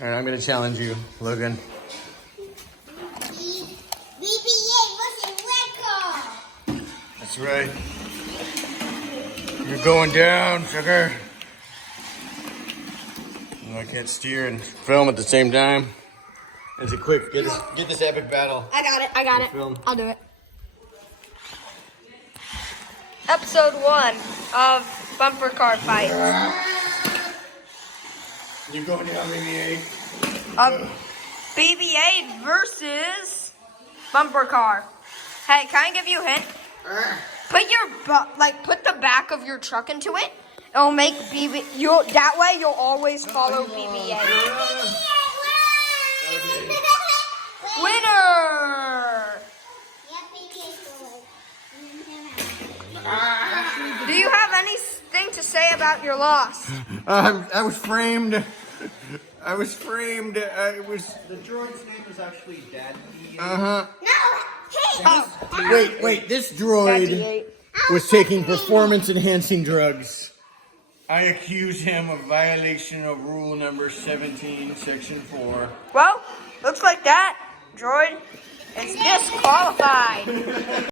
All right, I'm gonna challenge you, Logan. BB-8 versus Red Car. That's right. You're going down, sugar. I can't steer and film at the same time. Is it quick? Get this epic battle. I got it. Film. I'll do it. Episode 1 of Bumper Car Fight. You're going down, BB-8. BB-8 versus Bumper Car. Hey, can I give you a hint? Put the back of your truck into it. It'll make that way you'll always follow BB-8. Winner! Do you have anything to say about your loss? I was framed. I was framed. The droid's name is actually Daddy. Uh-huh. No, hey. Wait. This droid was taking performance-enhancing drugs. I accuse him of violation of rule number 17, section 4. Well, looks like that droid is disqualified.